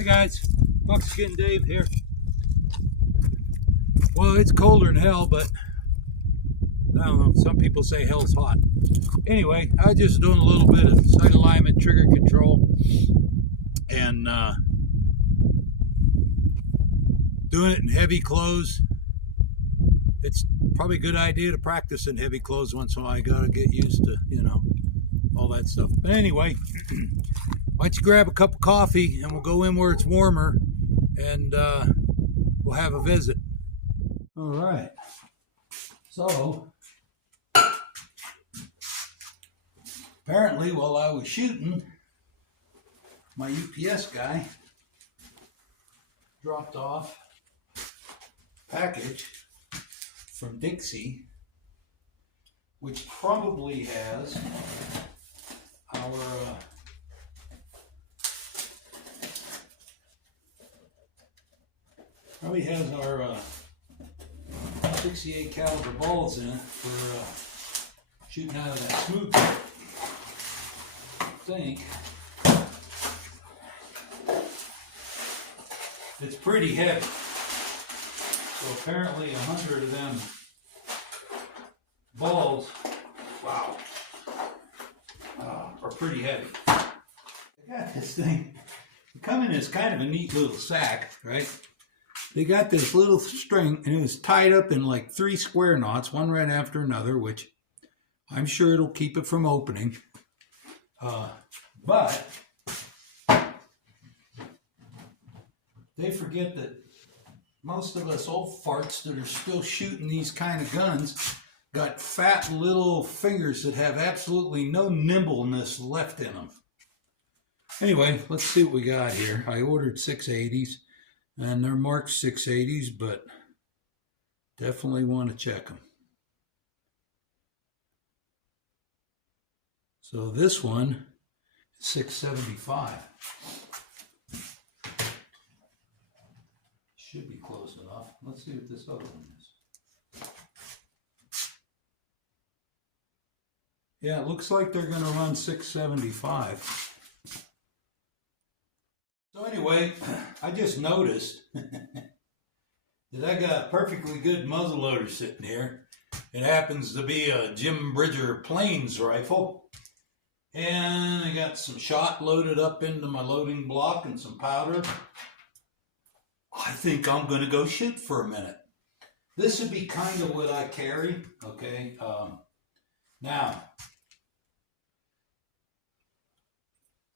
Hey guys, Buckskin Dave here. Well, it's colder than hell, but I don't know, some people say hell's hot. Anyway, I was just doing a little bit of sight alignment, trigger control, and doing it in heavy clothes. It's probably a good idea to practice in heavy clothes once in a while. I gotta get used to, all that stuff. But anyway, why don't you grab a cup of coffee and we'll go in where it's warmer and we'll have a visit. All right. So, apparently while I was shooting, my UPS guy dropped off a package from Dixie, which probably has our our 68 caliber balls in it for shooting out of that smooth thing. It's pretty heavy. So apparently 100 of them balls, wow, are pretty heavy. I got this thing. They come in this kind of a neat little sack, right? They got this little string, and it was tied up in like 3 square knots, one right after another, which I'm sure it'll keep it from opening. But they forget that most of us old farts that are still shooting these kind of guns got fat little fingers that have absolutely no nimbleness left in them. Anyway, let's see what we got here. I ordered 680s. And they're marked 680s, but definitely want to check them. So this one is 675. Should be close enough. Let's see what this other one is. Yeah, it looks like they're going to run 675. So anyway, I just noticed that I got a perfectly good muzzleloader sitting here. It happens to be a Jim Bridger Plains rifle. And I got some shot loaded up into my loading block and some powder. I think I'm going to go shoot for a minute. This would be kind of what I carry, okay? Now,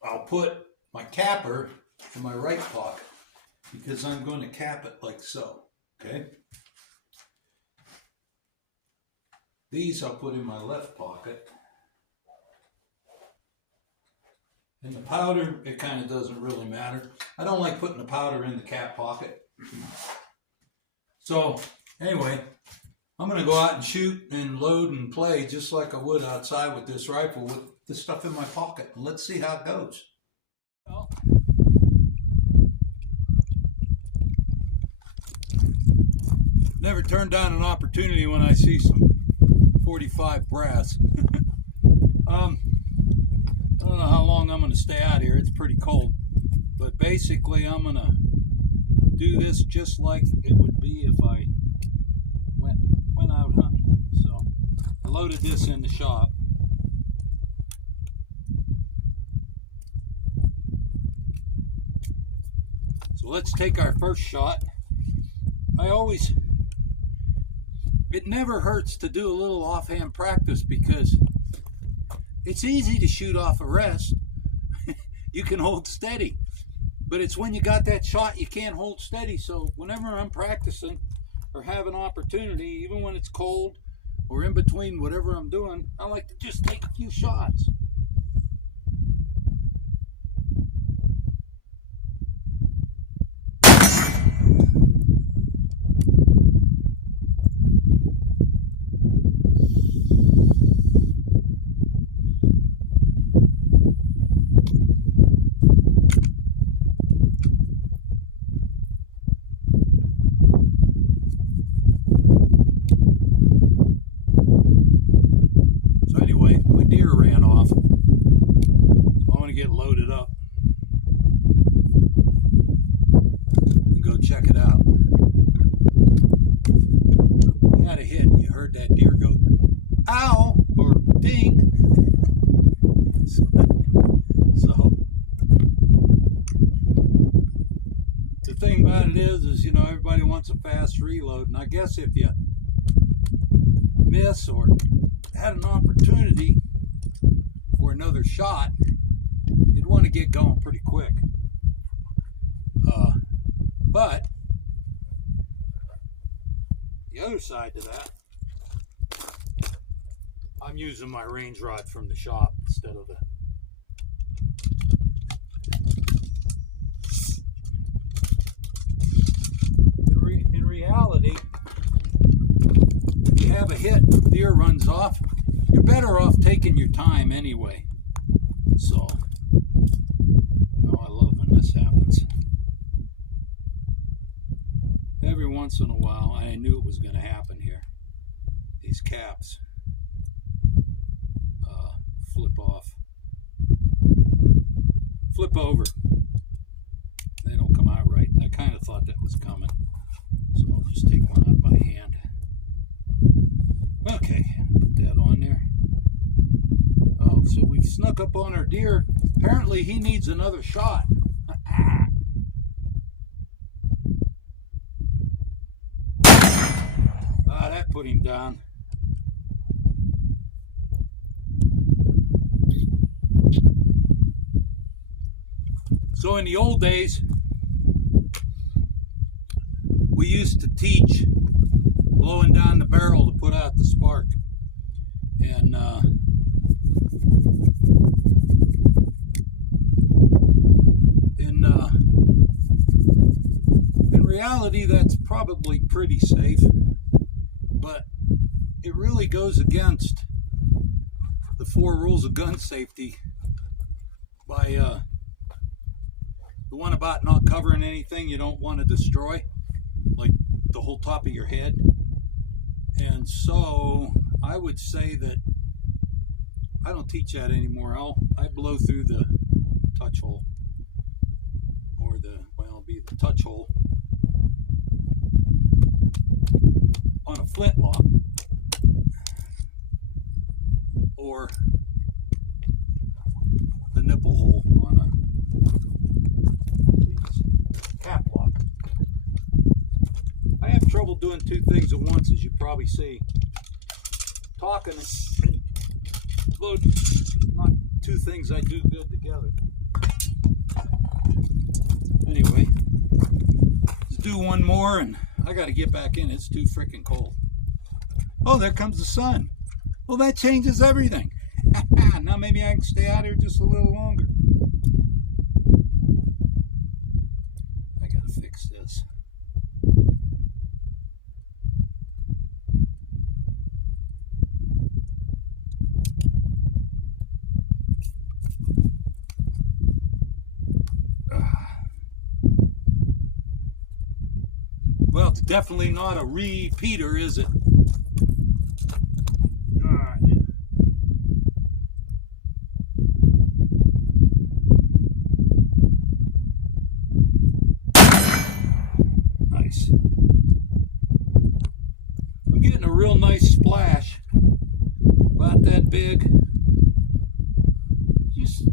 I'll put my capper in my right pocket because I'm going to cap it like so, okay? These I'll put in my left pocket. And the powder, it kind of doesn't really matter. I don't like putting the powder in the cap pocket. So anyway, I'm going to go out and shoot and load and play just like I would outside with this rifle with the stuff in my pocket. And let's see how it goes. Well, never turn down an opportunity when I see some 45 brass. I don't know how long I'm going to stay out here. It's pretty cold. But basically, I'm going to do this just like it would be if I went out hunting. So I loaded this in the shop. So let's take our first shot. It never hurts to do a little offhand practice because it's easy to shoot off a rest. You can hold steady. But it's when you got that shot you can't hold steady. So whenever I'm practicing or have an opportunity, even when it's cold or in between whatever I'm doing, I like to just take a few shots. get loaded up. ding. So the thing about it is, you know, everybody wants a fast reload, and I guess if you miss or had an opportunity for another shot, you'd want to get going pretty quick. But the other side to that, I'm using my range rod from the shop instead of the in reality, if you have a hit, the deer runs off, you're better off taking your time anyway. So, oh, I love when this happens. Every once in a while, I knew it was going to happen here. These caps flip off, flip over. They don't come out right. I kind of thought that was coming. So I'll just take one out by hand. Okay, put that on there. Oh, so we've snuck up on our deer. Apparently he needs another shot. That put him down. So in the old days, we used to teach blowing down the barrel to put out the spark. And in reality, that's probably pretty safe, but it really goes against the 4 rules of gun safety by the one about not covering anything you don't want to destroy, like the whole top of your head. And so I would say that I don't teach that anymore. I blow through the touch hole, or it'll be the touch hole on a flintlock, or the nipple hole on a cap lock. I have trouble doing 2 things at once, as you probably see. Talking and loading, not 2 things I do good together. Anyway, let's do one more, and I got to get back in. It's too freaking cold. Oh, there comes the sun. Well, that changes everything. Now maybe I can stay out here just a little longer. I got to fix this. Well, it's definitely not a repeater, is it? Nice. I'm getting a real nice splash, about that big, just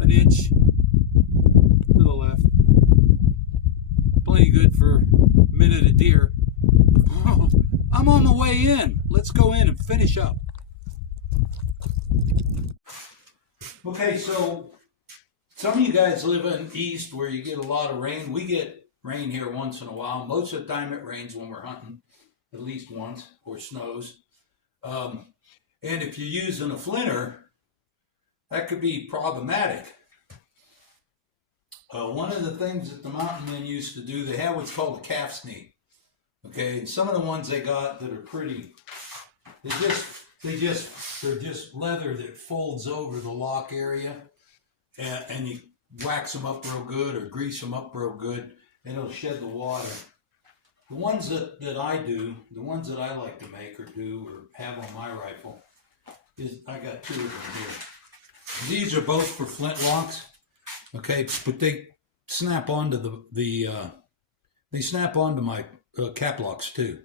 an inch to the left. Plenty good for a minute of deer. Oh, I'm on the way in. Let's go in and finish up. Okay, so some of you guys live in east where you get a lot of rain. We get rain here once in a while. Most of the time it rains when we're hunting, at least once, or snows. And if you're using a flinter, that could be problematic. One of the things that the mountain men used to do, they have what's called a calf's knee. Okay, and some of the ones they got that are pretty, they're just leather that folds over the lock area, and you wax them up real good or grease them up real good, and it'll shed the water. The ones that I do, the ones that I like to make or do or have on my rifle, is I got 2 of them here. These are both for flintlocks. Okay, but they snap onto they snap onto my cap locks too.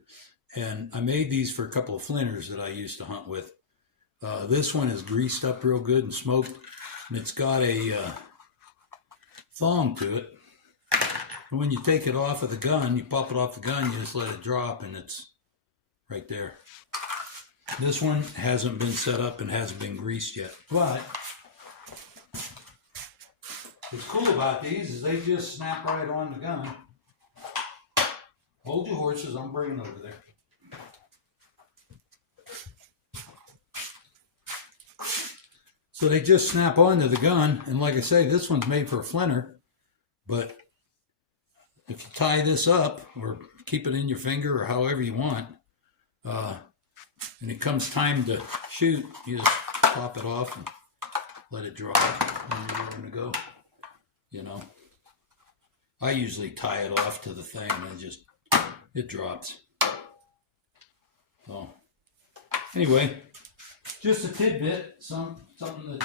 And I made these for a couple of flinters that I used to hunt with. This one is greased up real good and smoked, and it's got a thong to it. And when you take it off of the gun, you pop it off the gun, you just let it drop, and it's right there. This one hasn't been set up and hasn't been greased yet. But what's cool about these is they just snap right on the gun. Hold your horses, I'm bringing over there. So they just snap onto the gun, and like I say, this one's made for a flinter, but if you tie this up or keep it in your finger or however you want, and it comes time to shoot, you just pop it off and let it drop, and you're going to go, you know. I usually tie it off to the thing and it drops. So anyway, just a tidbit, something that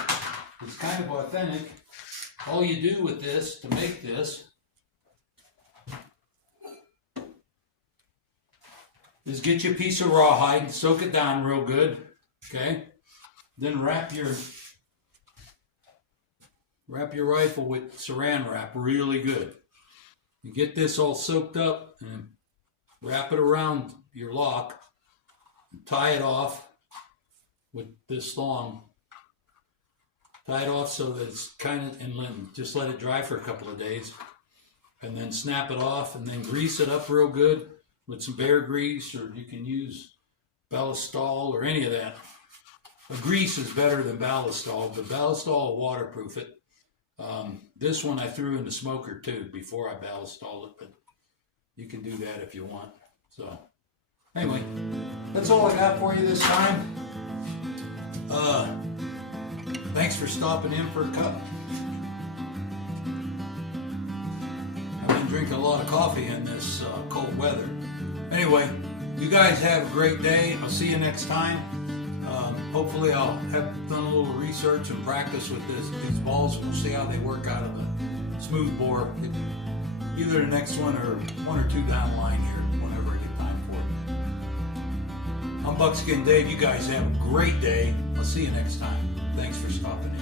is kind of authentic. All you do with this to make this is get you a piece of rawhide, soak it down real good, okay? Then wrap your rifle with saran wrap really good. You get this all soaked up and wrap it around your lock and tie it off with this thong. Tie it off so that it's kind of, and just let it dry for a couple of days, and then snap it off, and then grease it up real good with some bear grease, or you can use Ballistol or any of that. A grease is better than Ballistol, but Ballistol will waterproof it. This one I threw in the smoker too before I Ballistoled it, but you can do that if you want. So anyway, that's all I got for you this time. Thanks for stopping in for a cup. I've been drinking a lot of coffee in this cold weather. Anyway, you guys have a great day. I'll see you next time. Hopefully I'll have done a little research and practice with these balls. We'll see how they work out of the smooth bore. Either the next one or one or two down the line here, whenever I get time for it. I'm Buckskin Dave. You guys have a great day. I'll see you next time. Thanks for stopping in.